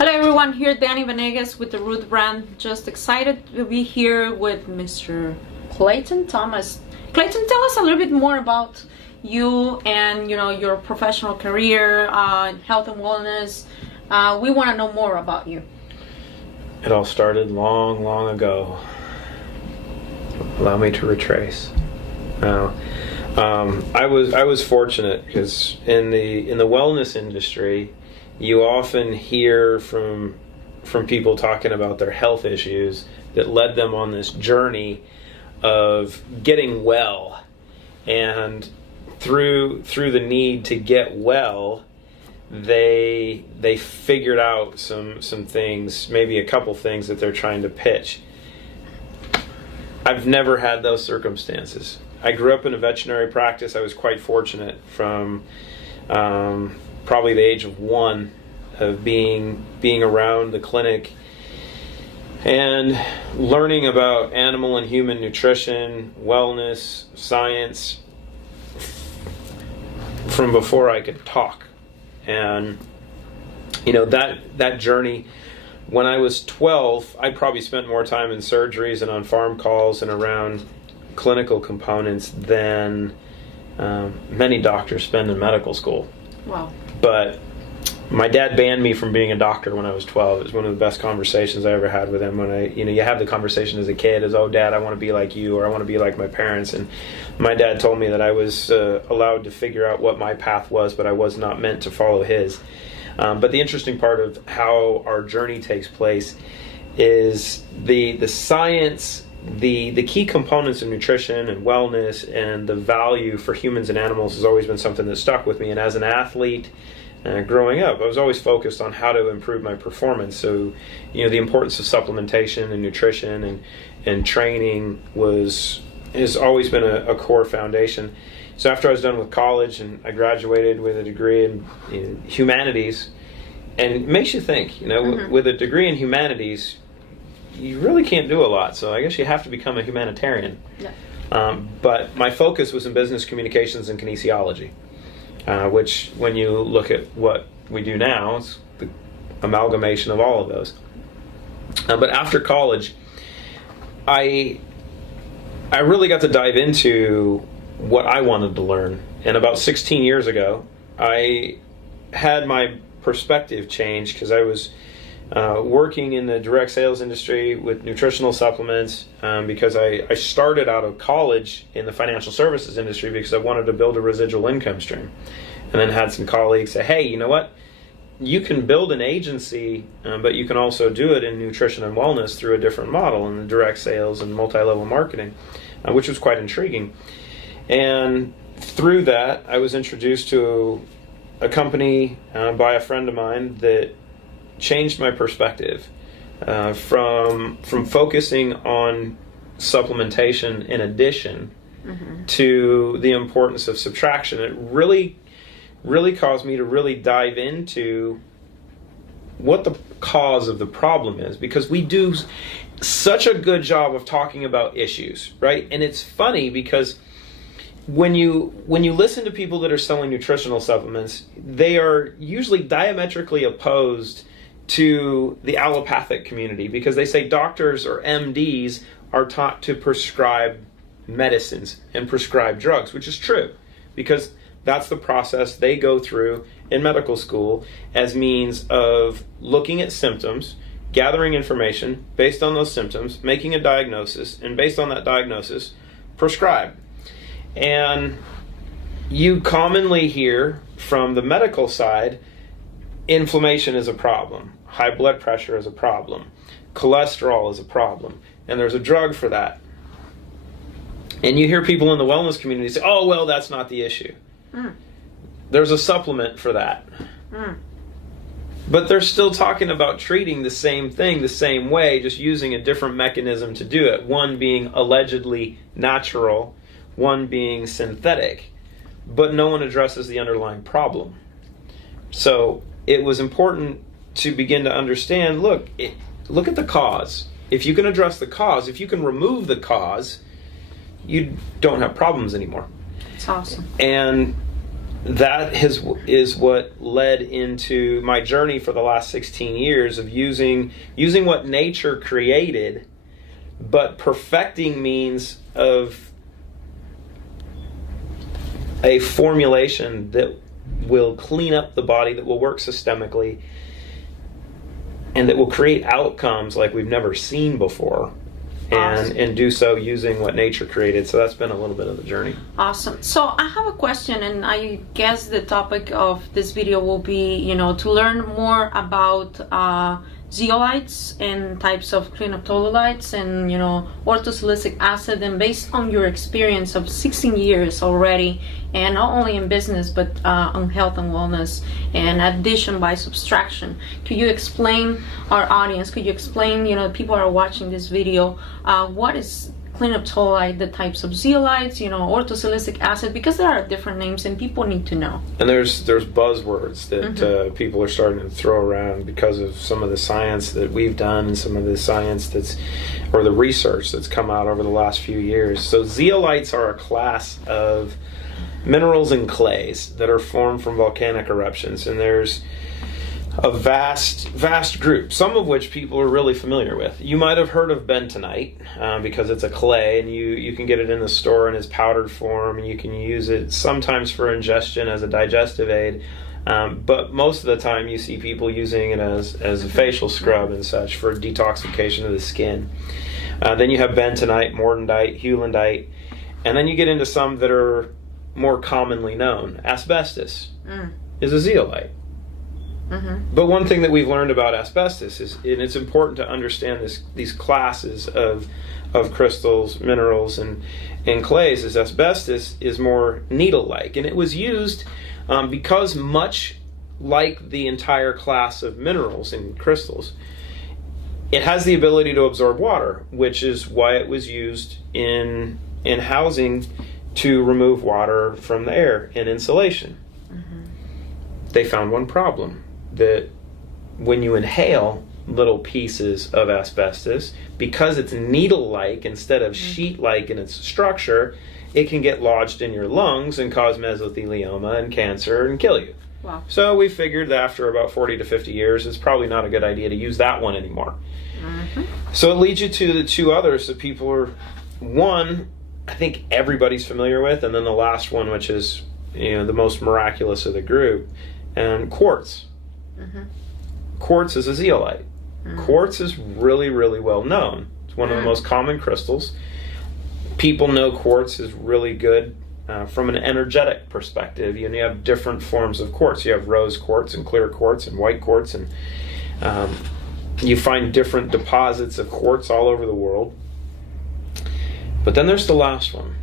Hello everyone, here Danny Venegas with the Root brand. Just excited to be here with Mr. Clayton Thomas. Clayton, tell us a little bit more about you and your professional career, health and wellness. We want to know more about you. It all started long ago. Allow me to retrace. I was fortunate because in the wellness industry, you often hear from people talking about their health issues that led them on this journey of getting well, and through the need to get well, they figured out some things, maybe a couple things that they're trying to pitch. I've never had those circumstances. I grew up in a veterinary practice. I was quite fortunate from probably the age of 1 of being around the clinic and learning about animal and human nutrition, wellness, science from before I could talk. And that journey, when I was 12, I probably spent more time in surgeries and on farm calls and around clinical components than many doctors spend in medical school. Wow. But my dad banned me from being a doctor when I was 12. It was one of the best conversations I ever had with him. When you have the conversation as a kid, as, oh, Dad, I want to be like you, or I want to be like my parents. And my dad told me that I was allowed to figure out what my path was, but I was not meant to follow his. But the interesting part of how our journey takes place is the science, the key components of nutrition and wellness and the value for humans and animals has always been something that stuck with me. And as an athlete, growing up, I was always focused on how to improve my performance. So, the importance of supplementation and nutrition and training has always been a core foundation. So after I was done with college and I graduated with a degree in humanities, and it makes you think, with a degree in humanities, you really can't do a lot. So I guess you have to become a humanitarian. Yeah. But my focus was in business communications and kinesiology. Which, when you look at what we do now, it's the amalgamation of all of those. But after college, I really got to dive into what I wanted to learn. And about 16 years ago, I had my perspective change because I was working in the direct sales industry with nutritional supplements because I started out of college in the financial services industry because I wanted to build a residual income stream. And then had some colleagues say, hey, you know what? You can build an agency, but you can also do it in nutrition and wellness through a different model in the direct sales and multi-level marketing, which was quite intriguing. And through that, I was introduced to a company by a friend of mine that changed my perspective from focusing on supplementation in addition to the importance of subtraction. It really caused me to really dive into what the cause of the problem is, because we do such a good job of talking about issues, right? And it's funny because when you listen to people that are selling nutritional supplements, they are usually diametrically opposed to the allopathic community because they say doctors or MDs are taught to prescribe medicines and prescribe drugs, which is true because that's the process they go through in medical school as means of looking at symptoms, gathering information based on those symptoms, making a diagnosis, and based on that diagnosis, prescribe. And you commonly hear from the medical side, inflammation is a problem, high blood pressure is a problem, cholesterol is a problem, and there's a drug for that. And you hear people in the wellness community say, oh, well, that's not the issue. There's a supplement for that. But they're still talking about treating the same thing the same way, just using a different mechanism to do it. One being allegedly natural, one being synthetic. But no one addresses the underlying problem. So it was important to begin to understand, look at the cause. If you can address the cause, if you can remove the cause, you don't have problems anymore. That's awesome. And that is what led into my journey for the last 16 years of using what nature created, but perfecting means of a formulation that will clean up the body, that will work systemically, and that will create outcomes like we've never seen before. Awesome. And do so using what nature created. So that's been a little bit of the journey. Awesome. So I have a question, and I guess the topic of this video will be, to learn more about zeolites and types of clinoptololites and, orthosilicic acid. And based on your experience of 16 years already, and not only in business, but on health and wellness and addition by subtraction, could you explain our audience, could you explain, people are watching this video, what is clinoptololite, the types of zeolites, orthosilicic acid, because there are different names and people need to know. And there's buzzwords that people are starting to throw around because of some of the science that we've done and some of the science or the research that's come out over the last few years. So zeolites are a class of minerals and clays that are formed from volcanic eruptions, and there's a vast group, some of which people are really familiar with. You might have heard of bentonite because it's a clay, and you can get it in the store in its powdered form, and you can use it sometimes for ingestion as a digestive aid, but most of the time you see people using it as a facial scrub and such for detoxification of the skin. Then you have bentonite, mortandite, heulandite, and then you get into some that are more commonly known. Asbestos is a zeolite. But one thing that we've learned about asbestos is, and it's important to understand these classes of crystals, minerals, and clays, is asbestos is more needle-like, and it was used because, much like the entire class of minerals and crystals, it has the ability to absorb water, which is why it was used in housing to remove water from the air in insulation. They found one problem, that when you inhale little pieces of asbestos, because it's needle-like instead of sheet-like in its structure, it can get lodged in your lungs and cause mesothelioma and cancer and kill you. Wow. So we figured that after about 40 to 50 years, it's probably not a good idea to use that one anymore. So it leads you to the two others that people are, one, I think everybody's familiar with, and then the last one, which is the most miraculous of the group, and quartz. Quartz is a zeolite. Quartz is really, really well known. It's one of the most common crystals. People know quartz is really good from an energetic perspective. You have different forms of quartz. You have rose quartz and clear quartz and white quartz, and you find different deposits of quartz all over the world. But then there's the last one,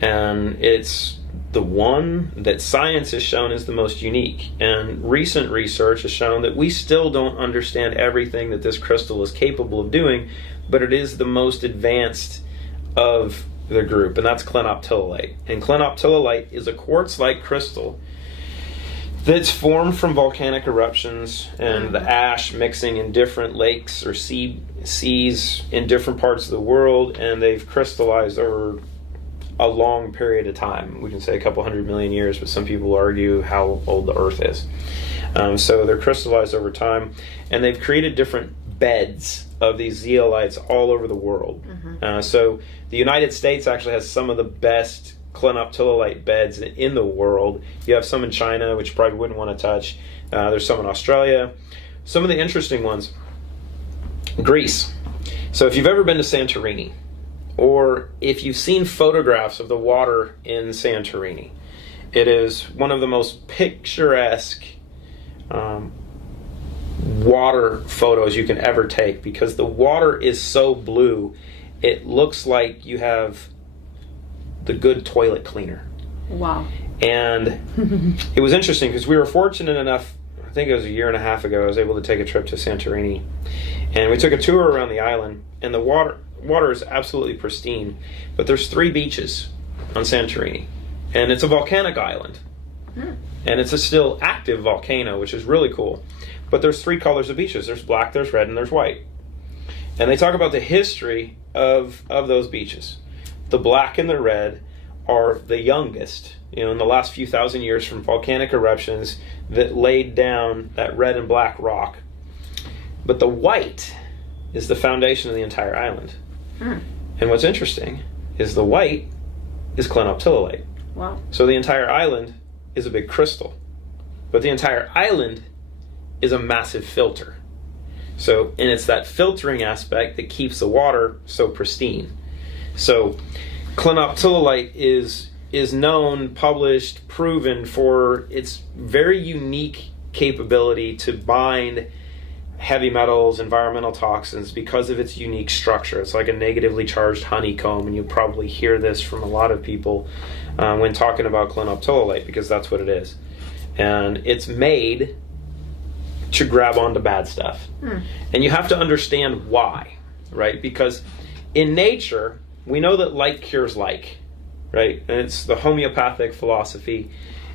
and it's the one that science has shown is the most unique. And recent research has shown that we still don't understand everything that this crystal is capable of doing, but it is the most advanced of the group, and that's clinoptololite. And clinoptololite is a quartz-like crystal that's formed from volcanic eruptions and the ash mixing in different lakes or seas in different parts of the world, and they've crystallized over a long period of time. We can say a couple 100 million years, but some people argue how old the Earth is. So they're crystallized over time, and they've created different beds of these zeolites all over the world. So the United States actually has some of the best clinoptololite beds in the world. You have some in China, which you probably wouldn't want to touch. There's some in Australia. Some of the interesting ones, Greece. So if you've ever been to Santorini, or if you've seen photographs of the water in Santorini, it is one of the most picturesque water photos you can ever take, because the water is so blue, it looks like you have the good toilet cleaner. Wow. And it was interesting because we were fortunate enough, I think it was a year and a half ago, I was able to take a trip to Santorini, and we took a tour around the island, and the water is absolutely pristine, but there's 3 beaches on Santorini, and it's a volcanic island, and it's a still active volcano, which is really cool. But there's 3 colors of beaches. There's black, there's red, and there's white. And they talk about the history of those beaches. The black and the red are the youngest, in the last few thousand years from volcanic eruptions that laid down that red and black rock. But the white is the foundation of the entire island. And what's interesting is the white is clinoptilolite. Wow. So the entire island is a big crystal. But the entire island is a massive filter. So, and it's that filtering aspect that keeps the water so pristine. So clinoptilolite is known, published, proven for its very unique capability to bind heavy metals, environmental toxins, because of its unique structure. It's like a negatively charged honeycomb, and you probably hear this from a lot of people when talking about clinoptilolite, because that's what it is. And it's made to grab onto bad stuff. And you have to understand why, right? Because in nature, we know that like cures like, right? And it's the homeopathic philosophy.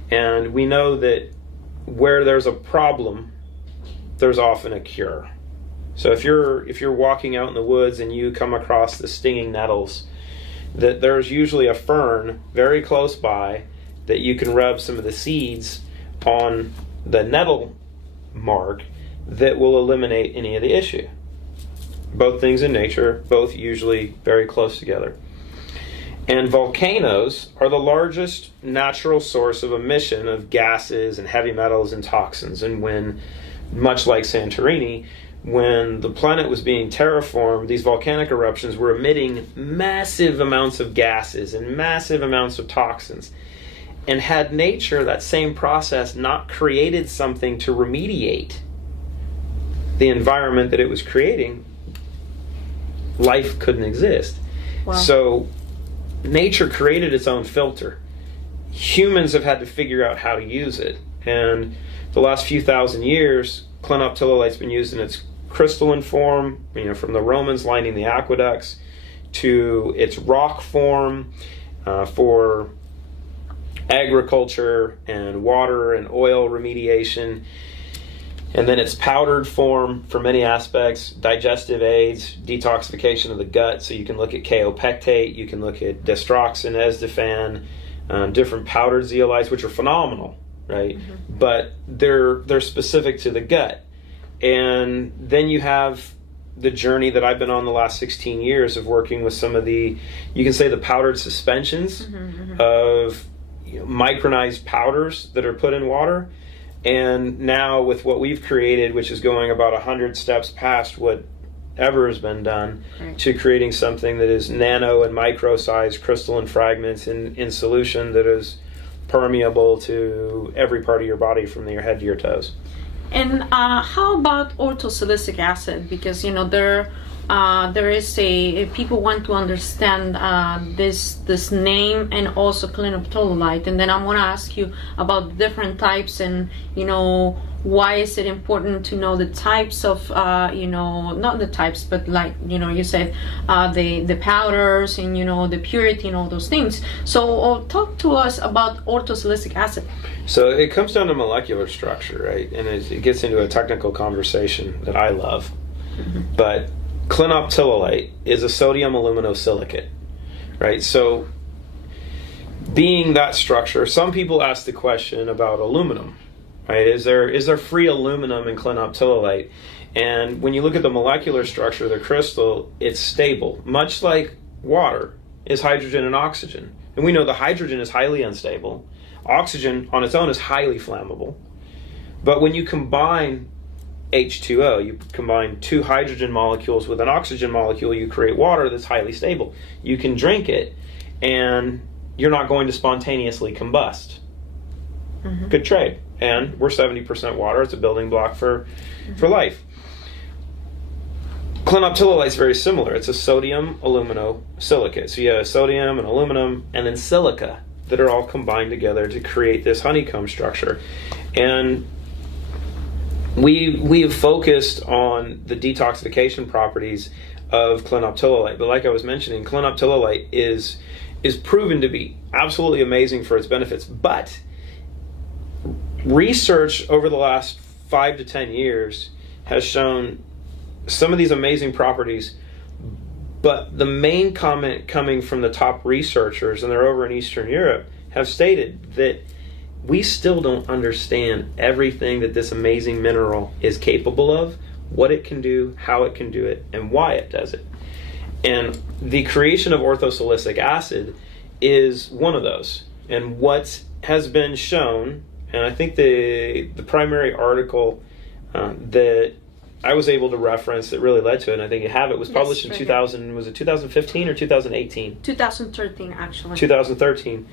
And we know that where there's a problem, there's often a cure. So if you're walking out in the woods and you come across the stinging nettles, that there's usually a fern very close by that you can rub some of the seeds on the nettle mark that will eliminate any of the issue. Both things in nature, both usually very close together. And volcanoes are the largest natural source of emission of gases and heavy metals and toxins. And when, much like Santorini, when the planet was being terraformed, these volcanic eruptions were emitting massive amounts of gases and massive amounts of toxins. And had nature, that same process, not created something to remediate the environment that it was creating, life couldn't exist. Wow. So nature created its own filter. Humans have had to figure out how to use it. And the last few thousand years, clinoptilolite's been used in its crystalline form, from the Romans lining the aqueducts, to its rock form for agriculture and water and oil remediation, and then its powdered form for many aspects, digestive aids, detoxification of the gut. So you can look at kaopectate, you can look at destroxin, esdifan, different powdered zeolites, which are phenomenal, right? But they're specific to the gut. And then you have the journey that I've been on the last 16 years of working with some of the, you can say, the powdered suspensions of micronized powders that are put in water. And now with what we've created, which is going about 100 steps past whatever has been done, to creating something that is nano and micro sized crystalline fragments in solution that is permeable to every part of your body from your head to your toes. And how about orthosilicic acid? Because there is people want to understand this name and also clinoptilolite, and then I'm going to ask you about different types, and why is it important to know the types of not the types, but like you said the powders and the purity and all those things. So talk to us about orthosilicic acid. So it comes down to molecular structure, right? And it gets into a technical conversation that I love. But clinoptilolite is a sodium aluminosilicate, right? So being that structure, some people ask the question about aluminum, right? Is there free aluminum in clinoptilolite? And when you look at the molecular structure of the crystal, it's stable, much like water is hydrogen and oxygen. And we know the hydrogen is highly unstable. Oxygen on its own is highly flammable. But when you combine H2O, you combine two hydrogen molecules with an oxygen molecule, you create water that's highly stable. You can drink it, and you're not going to spontaneously combust. Good trade. And we're 70% water. It's a building block for life. Clinoptilolite is very similar. It's a sodium aluminosilicate. So you have sodium and aluminum and then silica that are all combined together to create this honeycomb structure. And we have focused on the detoxification properties of clinoptilolite. But like I was mentioning, clinoptilolite is proven to be absolutely amazing for its benefits. But research over the last 5 to 10 years has shown some of these amazing properties, But the main comment coming from the top researchers, and they're over in Eastern Europe, have stated that we still don't understand everything that this amazing mineral is capable of, what it can do, how it can do it, and why it does it. And the creation of orthosilicic acid is one of those. And what has been shown, and I think the primary article that I was able to reference that really led to it, and I think you have it, was published in 2000, was it 2015 or 2018? 2013, actually. 2013.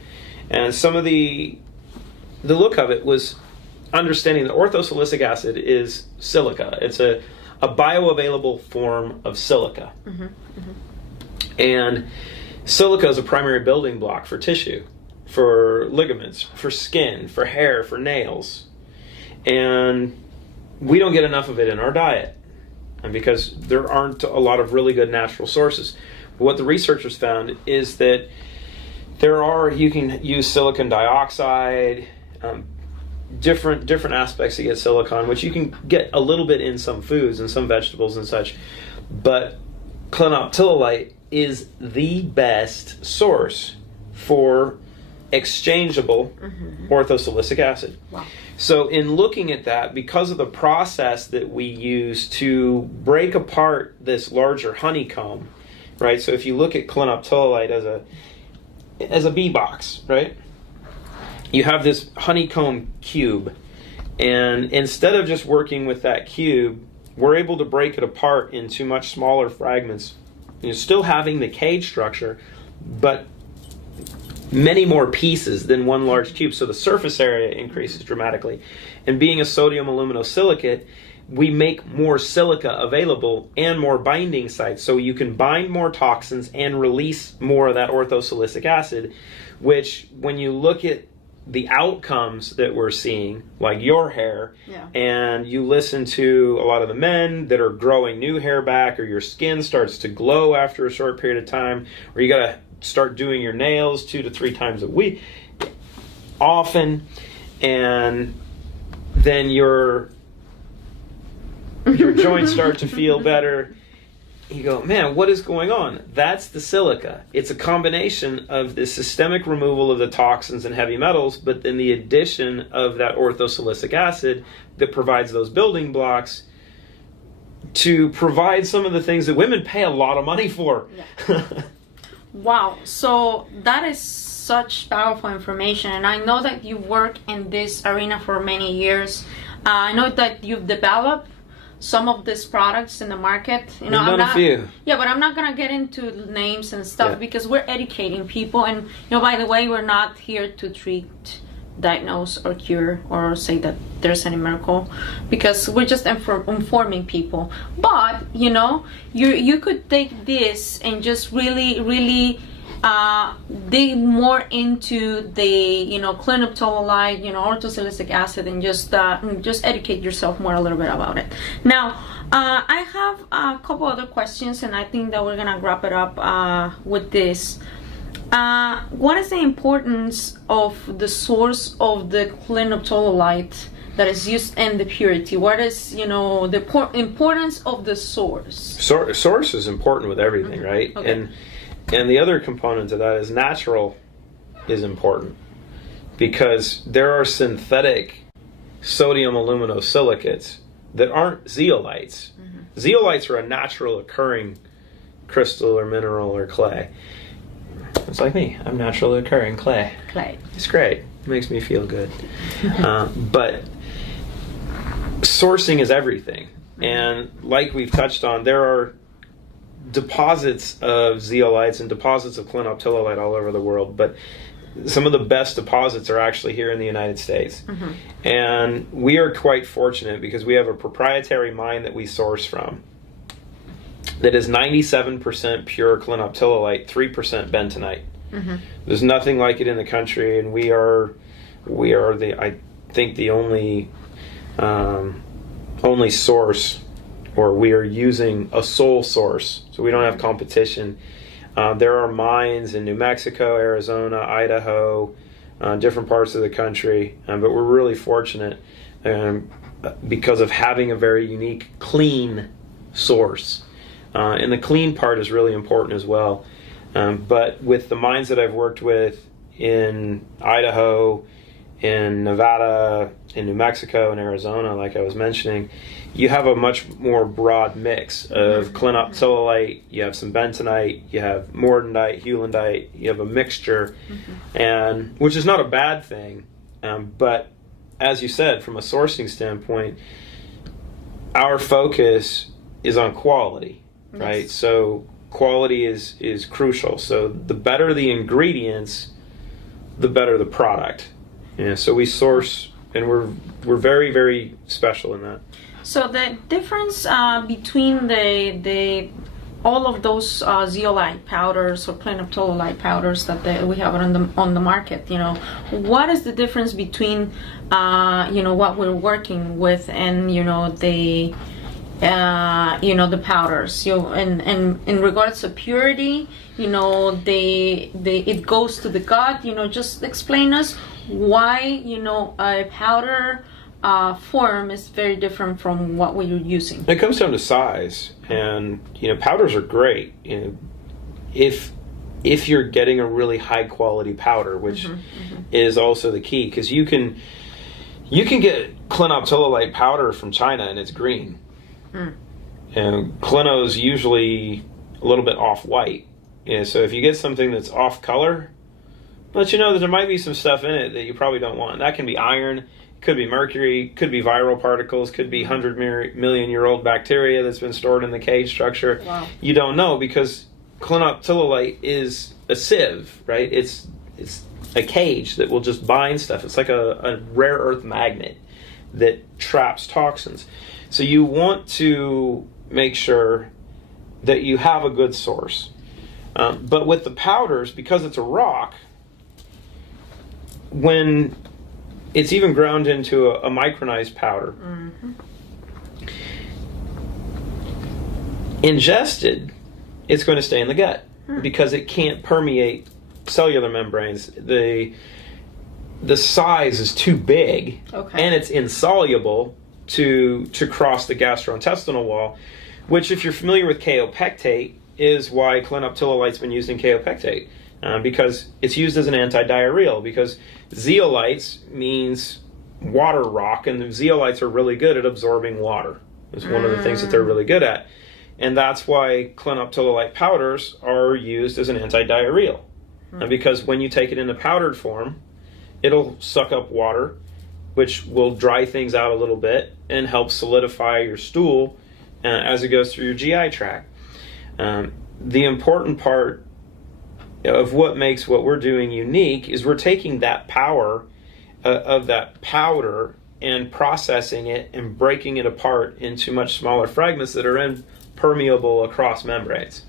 And some of the look of it was understanding that orthosilicic acid is silica. It's a bioavailable form of silica. Mm-hmm. Mm-hmm. And silica is a primary building block for tissue, for ligaments, for skin, for hair, for nails. And we don't get enough of it in our diet, and because there aren't a lot of really good natural sources. What the researchers found is that you can use silicon dioxide, different aspects to get silicon, which you can get a little bit in some foods and some vegetables and such. But clinoptilolite is the best source for exchangeable orthosilicic acid. Wow. So in looking at that, because of the process that we use to break apart this larger honeycomb, right? So if you look at clinoptilolite as a bee box, right? You have this honeycomb cube, and instead of just working with that cube, we're able to break it apart into much smaller fragments. You're still having the cage structure, but many more pieces than one large cube, so the surface area increases dramatically. And being a sodium aluminosilicate, we make more silica available and more binding sites, so you can bind more toxins and release more of that orthosilicic acid, which when you look at the outcomes that we're seeing, like your hair, and you listen to a lot of the men that are growing new hair back, or your skin starts to glow after a short period of time, or you gotta start doing your nails 2 to 3 times a week often, and then your joints start to feel better. You go, man, what is going on? That's the silica. It's a combination of the systemic removal of the toxins and heavy metals, but then the addition of that orthosilicic acid that provides those building blocks to provide some of the things that women pay a lot of money for. Yeah. Wow, so that is such powerful information, and I know that you work in this arena for many years. I know that you've developed some of these products in the market. You know, I'm not a few. Yeah, but I'm not gonna get into names and stuff because we're educating people, and by the way, we're not here to treat, diagnose, or cure, or say that there's any miracle, because we're just informing people. But you could take this and just really dig more into the clinoptilolite, orthosilicic acid, and just educate yourself more a little bit about it. Now I have a couple other questions, and I think that we're gonna wrap it up with this. What is the importance of the source of the clinoptilolite that is used in the purity? What is the importance of the source? Source is important with everything, right? Okay. And the other component to that is natural is important, because there are synthetic sodium aluminosilicates that aren't zeolites. Zeolites are a natural occurring crystal or mineral or clay. It's like me. I'm naturally occurring clay. It's great. It makes me feel good. But sourcing is everything. And like we've touched on, there are deposits of zeolites and deposits of clinoptilolite all over the world, but some of the best deposits are actually here in the United States. And we are quite fortunate because we have a proprietary mine that we source from that is 97% pure clinoptilolite, 3% bentonite. There's nothing like it in the country, and we are I think the only source, or we are using a sole source, so we don't have competition. There are mines in New Mexico, Arizona, Idaho, different parts of the country, but we're really fortunate because of having a very unique, clean source And the clean part is really important as well. But with the mines that I've worked with in Idaho, in Nevada, in New Mexico, and Arizona, like I was mentioning, you have a much more broad mix of clinoptilolite, you have some bentonite, you have mortandite, heulandite, you have a mixture, and which is not a bad thing. But as you said, from a sourcing standpoint, our focus is on quality, right? So quality is crucial. So the better the ingredients, the better the product. Yeah, so we source, and we're very, very special in that. So the difference between the all of those zeolite powders or clinoptilolite powders that we have on the market, what is the difference between what we're working with and the powders? In regards to purity, it goes to the gut. Just explain us why a powder form is very different from what we're using. It comes down to size, and powders are great. If you're getting a really high quality powder, which is also the key, because you can get clinoptilolite powder from China and it's green. And clino's usually a little bit off white. So if you get something that's off color, but that there might be some stuff in it that you probably don't want. That can be iron, could be mercury, could be viral particles, could be 100 million year old bacteria that's been stored in the cage structure. Wow. You don't know, because clinoptilolite is a sieve, right? It's a cage that will just bind stuff. It's like a rare earth magnet that traps toxins. So you want to make sure that you have a good source. But with the powders, because it's a rock, when it's even ground into a micronized powder, ingested, it's going to stay in the gut because it can't permeate cellular membranes. The size is too big, and it's insoluble to cross the gastrointestinal wall, which, if you're familiar with kaopectate, is why clinoptilolite's been used in kaopectate, because it's used as an anti-diarrheal, because zeolites means water rock, and the zeolites are really good at absorbing water. It's one of the things that they're really good at. And that's why clinoptilolite powders are used as an anti-diarrheal. And because when you take it in a powdered form, it'll suck up water, which will dry things out a little bit and help solidify your stool as it goes through your GI tract. The important part of what makes what we're doing unique is we're taking that power of that powder and processing it and breaking it apart into much smaller fragments that are impermeable across membranes.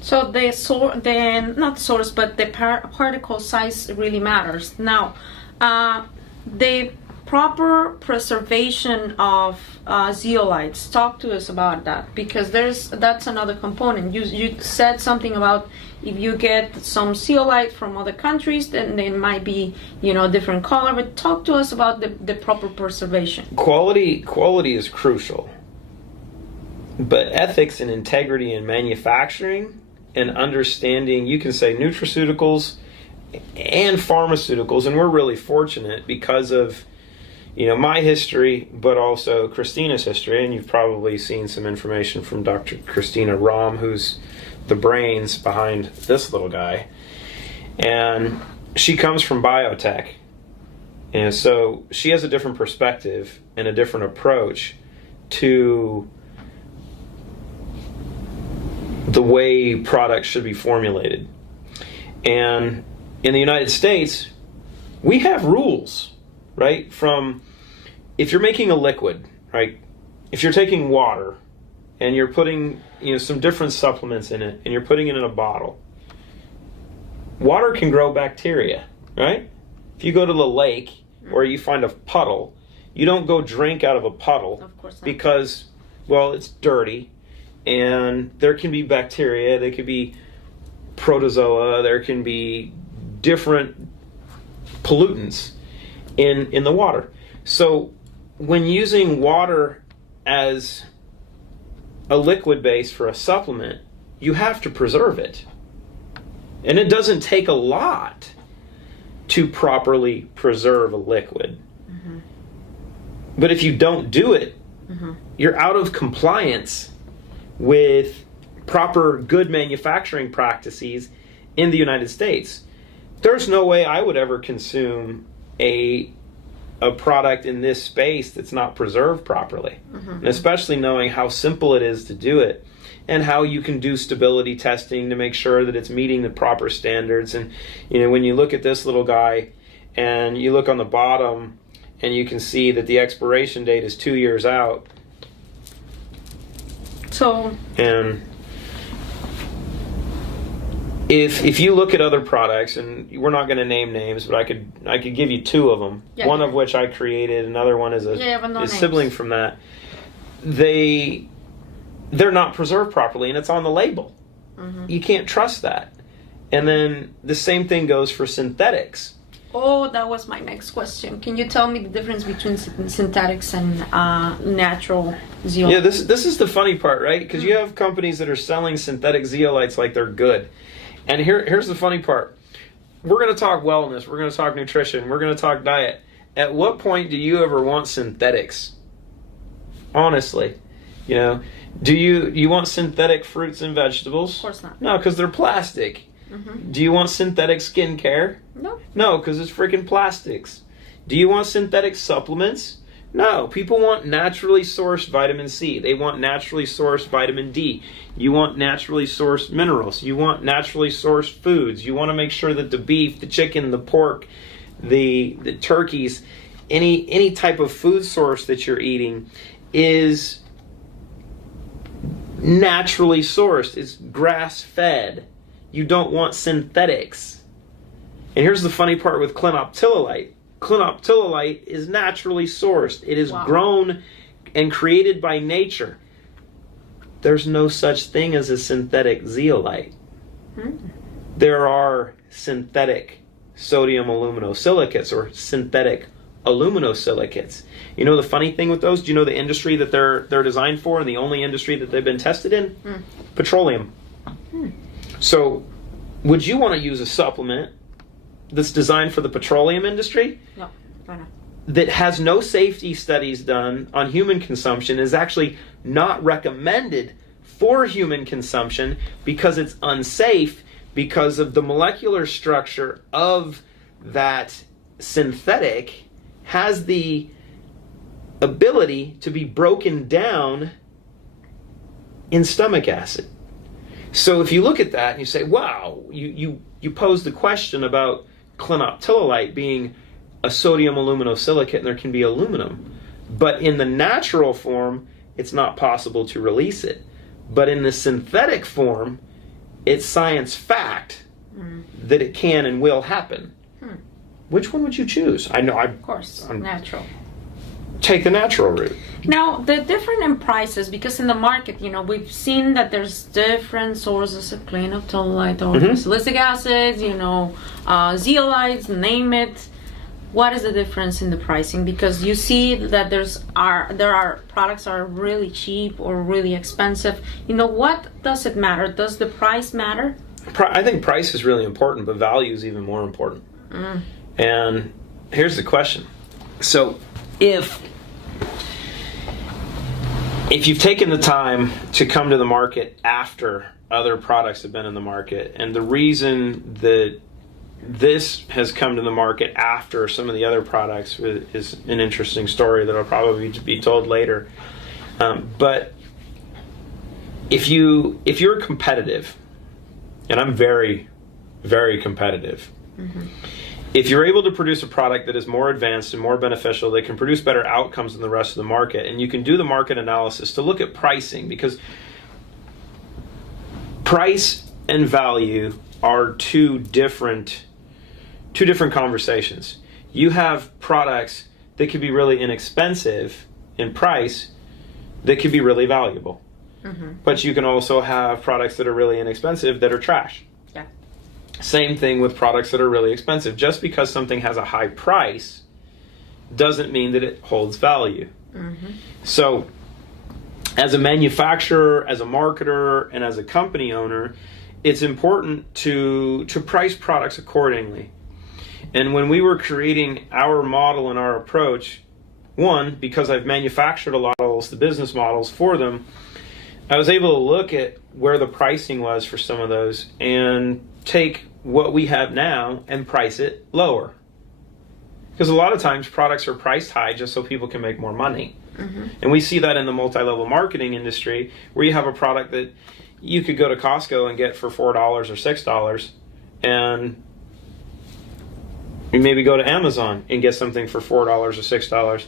So not source, but the particle size really matters. Now, the proper preservation of zeolites. Talk to us about that, because that's another component. You said something about if you get some zeolite from other countries, then they might be different color. But talk to us about the proper preservation. Quality is crucial, but ethics and integrity in manufacturing and understanding, you can say nutraceuticals and pharmaceuticals, and we're really fortunate because of my history, but also Christina's history, and you've probably seen some information from Dr. Christina Rom, who's the brains behind this little guy, and she comes from biotech, and so she has a different perspective and a different approach to the way products should be formulated. And in the United States, we have rules, right? From if you're making a liquid, right? If you're taking water and you're putting some different supplements in it and you're putting it in a bottle, water can grow bacteria, right? If you go to the lake or you find a puddle, you don't go drink out of a puddle. Of course not. Because, well, it's dirty and there can be bacteria, there could be protozoa, there can be different pollutants in the water. So when using water as a liquid base for a supplement, you have to preserve it. And it doesn't take a lot to properly preserve a liquid. Mm-hmm. But if you don't do it, mm-hmm. you're out of compliance with proper good manufacturing practices in the United States. There's no way I would ever consume a product in this space that's not preserved properly. Mm-hmm. And especially knowing how simple it is to do it, and how you can do stability testing to make sure that it's meeting the proper standards. And when you look at this little guy and you look on the bottom and you can see that the expiration date is 2 years out. So, and if you look at other products, and we're not going to name names, but I could give you two of them. Yeah. One of which I created, another one is a sibling from that. They're not preserved properly, and it's on the label. Mm-hmm. You can't trust that. And then the same thing goes for synthetics. Oh, that was my next question. Can you tell me the difference between synthetics and natural zeolites? Yeah, this is the funny part, right? Because you have companies that are selling synthetic zeolites like they're good. And here's the funny part. We're going to talk wellness. We're going to talk nutrition. We're going to talk diet. At what point do you ever want synthetics? Honestly, do you want synthetic fruits and vegetables? Of course not. No, because they're plastic. Mm-hmm. Do you want synthetic skincare? No. No, because it's freaking plastics. Do you want synthetic supplements? No. People want naturally sourced vitamin C. They want naturally sourced vitamin D. You want naturally sourced minerals. You want naturally sourced foods. You want to make sure that the beef, the chicken, the pork, the turkeys, any type of food source that you're eating is naturally sourced. It's grass-fed. You don't want synthetics. And here's the funny part with clinoptilolite. Clinoptilolite is naturally sourced. It is grown and created by nature. There's no such thing as a synthetic zeolite. There are synthetic sodium aluminosilicates or synthetic aluminosilicates. You know the funny thing with those? Do you know the industry that they're designed for, and the only industry that they've been tested in? Petroleum. So, would you want to use a supplement that's designed for the petroleum industry? No, why not? That has no safety studies done on human consumption, is actually not recommended for human consumption because it's unsafe, because of the molecular structure of that synthetic has the ability to be broken down in stomach acid. So if you look at that and you say, wow, you pose the question about clinoptilolite being a sodium aluminosilicate and there can be aluminum. But in the natural form, it's not possible to release it. But in the synthetic form, it's science fact that it can and will happen. Which one would you choose? I know of course, natural. Take the natural route. Now, the difference in prices, because in the market, we've seen that there's different sources of clinoptilolite, orthosilicic acid, zeolites, name it. What is the difference in the pricing? Because you see that there are products that are really cheap or really expensive. What does it matter? Does the price matter? I think price is really important, but value is even more important. And here's the question. So if you've taken the time to come to the market after other products have been in the market, and the reason that this has come to the market after some of the other products is an interesting story that'll probably be told later. But if you're competitive, and I'm very, very competitive, if you're able to produce a product that is more advanced and more beneficial, that can produce better outcomes than the rest of the market, and you can do the market analysis to look at pricing, because price and value are two different conversations. You have products that could be really inexpensive in price that could be really valuable. But you can also have products that are really inexpensive that are trash. Same thing with products that are really expensive. Just because something has a high price doesn't mean that it holds value. So as a manufacturer, as a marketer, and as a company owner, it's important to price products accordingly. And when we were creating our model and our approach, one, because I've manufactured a lot of the business models for them, I was able to look at where the pricing was for some of those and take what we have now and price it lower. Because a lot of times products are priced high just so people can make more money. Mm-hmm. And we see that in the multi-level marketing industry, where you have a product that you could go to Costco and get for $4 or $6, and you maybe go to Amazon and get something for $4 or $6,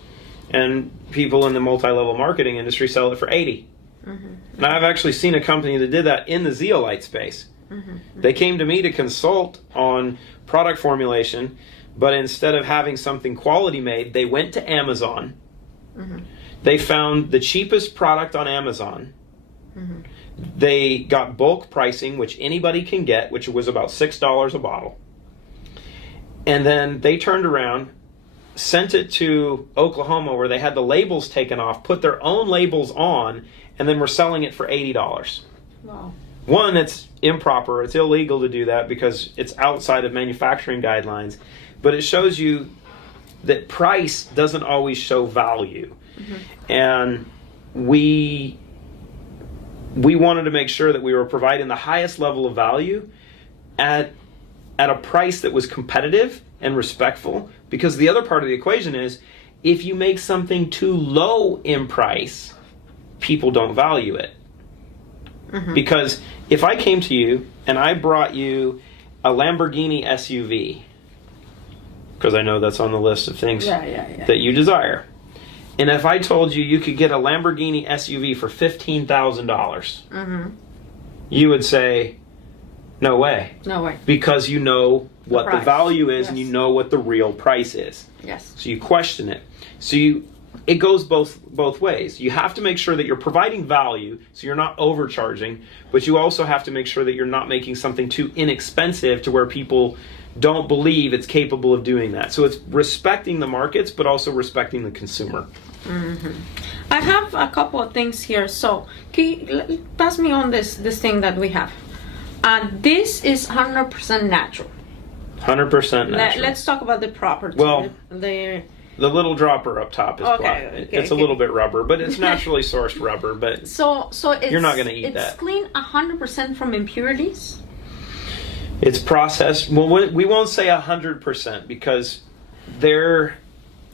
and people in the multi-level marketing industry sell it for $80. Mm-hmm. And I've actually seen a company that did that in the zeolite space. Mm-hmm. They came to me to consult on product formulation, but instead of having something quality made, they went to Amazon. Mm-hmm. They found the cheapest product on Amazon. Mm-hmm. They got bulk pricing, which anybody can get, which was about $6 a bottle. And then they turned around, sent it to Oklahoma, where they had the labels taken off, put their own labels on, and then were selling it for $80. Wow. One, it's improper. It's illegal to do that because it's outside of manufacturing guidelines. But it shows you that price doesn't always show value. Mm-hmm. And we wanted to make sure that we were providing the highest level of value at a price that was competitive and respectful. Because the other part of the equation is, if you make something too low in price, people don't value it. Mm-hmm. Because if I came to you and I brought you a Lamborghini SUV, because I know that's on the list of things that you desire, and if I told you you could get a Lamborghini SUV for $15,000, mm-hmm. you would say, no way. No way. Because you know what the value is, and you know what the real price is. Yes. So you question it. So it goes both ways. You have to make sure that you're providing value, so you're not overcharging, but you also have to make sure that you're not making something too inexpensive to where people don't believe it's capable of doing that. So it's respecting the markets, but also respecting the consumer. Mm-hmm. I have a couple of things here. So can you pass me on this thing that we have? This is 100% natural. 100% natural. Let's talk about the property. Well, the little dropper up top is black. It's a little bit rubber, but it's naturally sourced rubber. But so you're not going to eat that. It's clean 100% from impurities. It's processed. Well, we won't say 100% because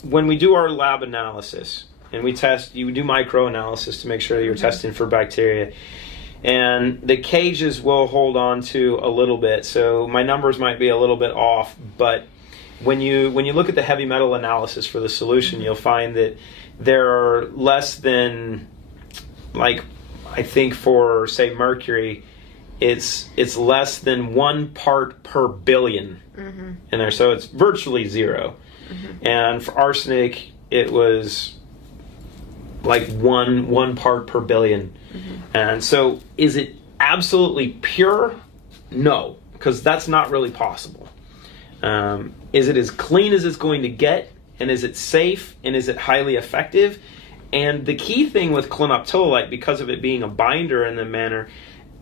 when we do our lab analysis and we test, you do microanalysis to make sure that you're mm-hmm. testing for bacteria. And the cages will hold on to a little bit, so my numbers might be a little bit off. But when you look at the heavy metal analysis for the solution, you'll find that there are less than, like, I think for say mercury, it's less than 1 part per billion mm-hmm. in there, so it's virtually zero. Mm-hmm. And for arsenic, it was like one part per billion. Mm-hmm. And so is it absolutely pure? No, because that's not really possible. Is it as clean as it's going to get? And is it safe? And is it highly effective? And the key thing with clinoptilolite, because of it being a binder in the manner,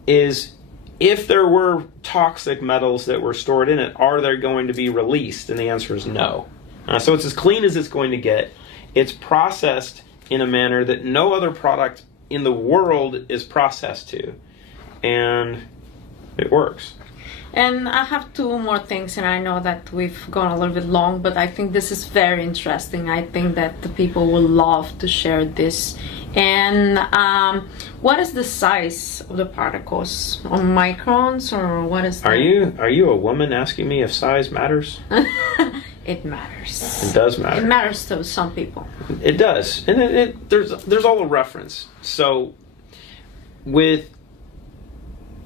is if there were toxic metals that were stored in it, are they going to be released? And the answer is no. So it's as clean as it's going to get. It's processed in a manner that no other product in the world is processed to, and it works. And I have 2 more things, and I know that we've gone a little bit long, but I think this is very interesting. I think that the people will love to share this. And what is the size of the particles? On microns, or what is that? Are you a woman asking me if size matters? It matters. It does matter. It matters to some people. It does, and there's all a reference. So with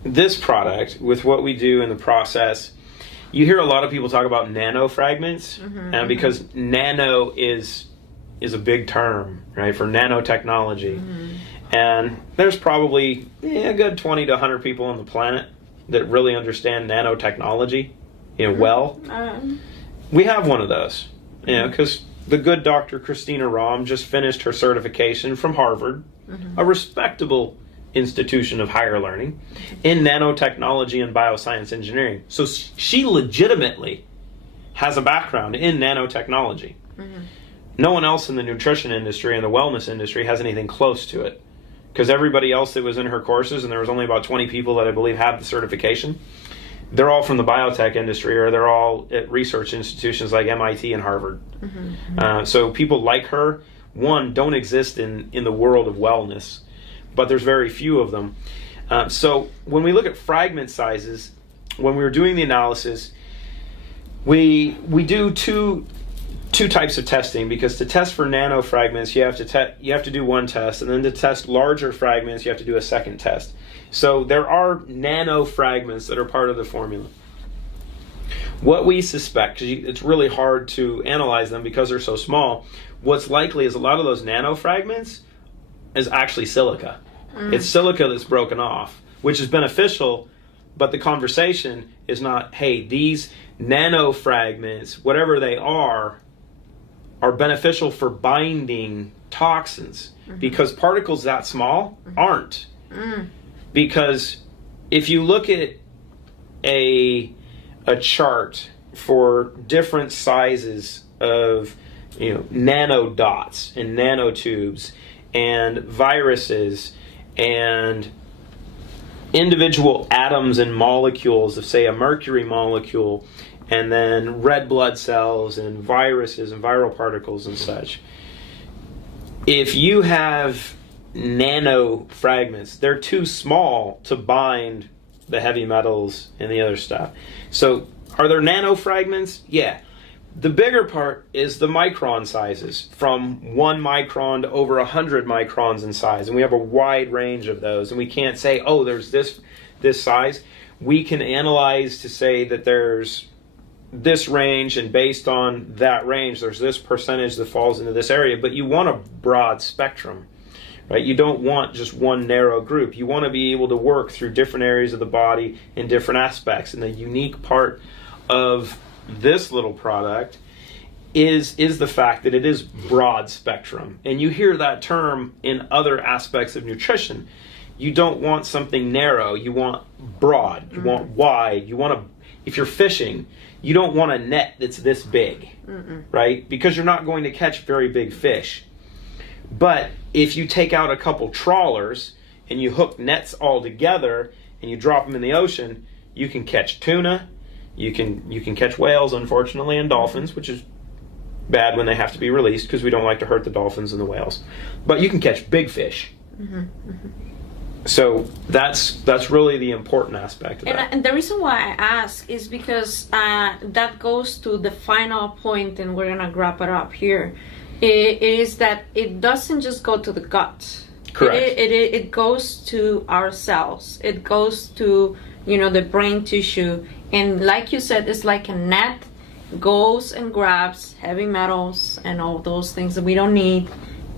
this product, with what we do in the process, you hear a lot of people talk about nano fragments, mm-hmm, and because nano is a big term, right, for nanotechnology. Mm-hmm. And there's probably a good 20 to 100 people on the planet that really understand nanotechnology, well. We have one of those, because the good Dr. Christina Rahm just finished her certification from Harvard, a respectable institution of higher learning, in nanotechnology and bioscience engineering. So she legitimately has a background in nanotechnology. No one else in the nutrition industry and the wellness industry has anything close to it, because everybody else that was in her courses, and there was only about 20 people that I believe have the certification, they're all from the biotech industry, or they're all at research institutions like MIT and Harvard. So people like her, one, don't exist in the world of wellness, but there's very few of them. So when we look at fragment sizes, when we were doing the analysis, we do two types of testing, because to test for nano fragments you have to do one test, and then to test larger fragments you have to do a second test. So there are nano fragments that are part of the formula. What we suspect, because it's really hard to analyze them because they're so small, what's likely is a lot of those nano fragments is actually silica. It's silica that's broken off, which is beneficial, but the conversation is not, hey, these nano fragments, whatever they are beneficial for binding toxins, because particles that small aren't. Because if you look at a chart for different sizes of nano dots and nanotubes and viruses and individual atoms and molecules of, say, a mercury molecule, and then red blood cells and viruses and viral particles and such. If you have nano fragments, they're too small to bind the heavy metals and the other stuff. So are there nano fragments? Yeah. The bigger part is the micron sizes, from 1 micron to over 100 microns in size. And we have a wide range of those. And we can't say, oh, there's this size. We can analyze to say that there's this range, and based on that range, there's this percentage that falls into this area. But you want a broad spectrum, right? You don't want just one narrow group. You want to be able to work through different areas of the body in different aspects. And the unique part of this little product is the fact that it is broad spectrum. And you hear that term in other aspects of nutrition. You don't want something narrow. You want broad. You want wide. You want if you're fishing, you don't want a net that's this big, right? Because you're not going to catch very big fish. But if you take out a couple trawlers and you hook nets all together and you drop them in the ocean, you can catch tuna, you can catch whales, unfortunately, and dolphins, which is bad when they have to be released because we don't like to hurt the dolphins and the whales. But you can catch big fish. So that's really the important aspect of that. And the reason why I ask is because that goes to the final point, and we're gonna wrap it up here. It is that it doesn't just go to the gut. Correct. It goes to our cells. It goes to the brain tissue, and like you said, it's like a net, goes and grabs heavy metals and all those things that we don't need,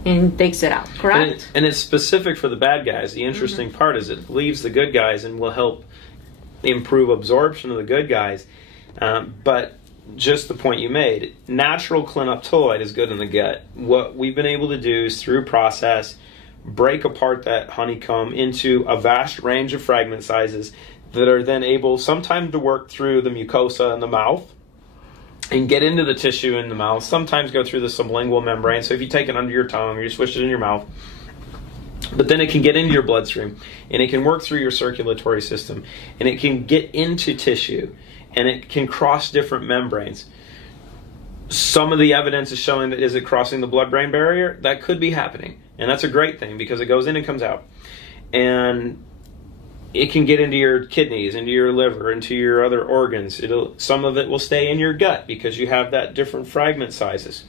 and takes it out, correct? And it's specific for the bad guys. The interesting part is it leaves the good guys and will help improve absorption of the good guys. But just the point you made, natural clinoptilloid is good in the gut. What we've been able to do is, through process, break apart that honeycomb into a vast range of fragment sizes that are then able sometimes to work through the mucosa in the mouth and get into the tissue in the mouth, sometimes go through the sublingual membrane. So if you take it under your tongue or you swish it in your mouth, but then it can get into your bloodstream, and it can work through your circulatory system, and it can get into tissue, and it can cross different membranes. Some of the evidence is showing that, is it crossing the blood-brain barrier? That could be happening, and that's a great thing because it goes in and comes out. And it can get into your kidneys, into your liver, into your other organs. Some of it will stay in your gut because you have that different fragment sizes.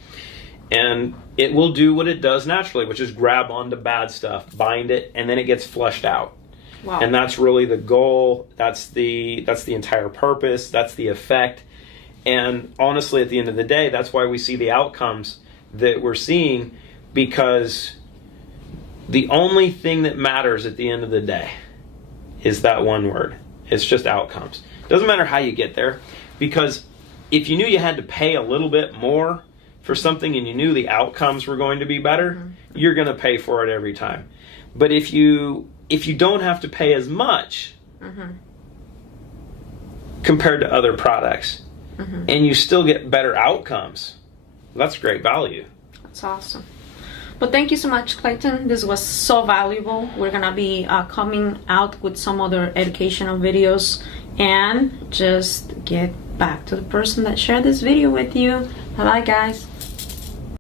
And it will do what it does naturally, which is grab onto bad stuff, bind it, and then it gets flushed out. Wow. And that's really the goal. That's the entire purpose. That's the effect. And honestly, at the end of the day, that's why we see the outcomes that we're seeing, because the only thing that matters at the end of the day is that one word. It's just outcomes. Doesn't matter how you get there, because if you knew you had to pay a little bit more for something and you knew the outcomes were going to be better, you're going to pay for it every time. But if you don't have to pay as much compared to other products, and you still get better outcomes, that's great value. That's awesome. But thank you so much, Clayton. This was so valuable. We're gonna be coming out with some other educational videos, and just get back to the person that shared this video with you. Bye bye, guys.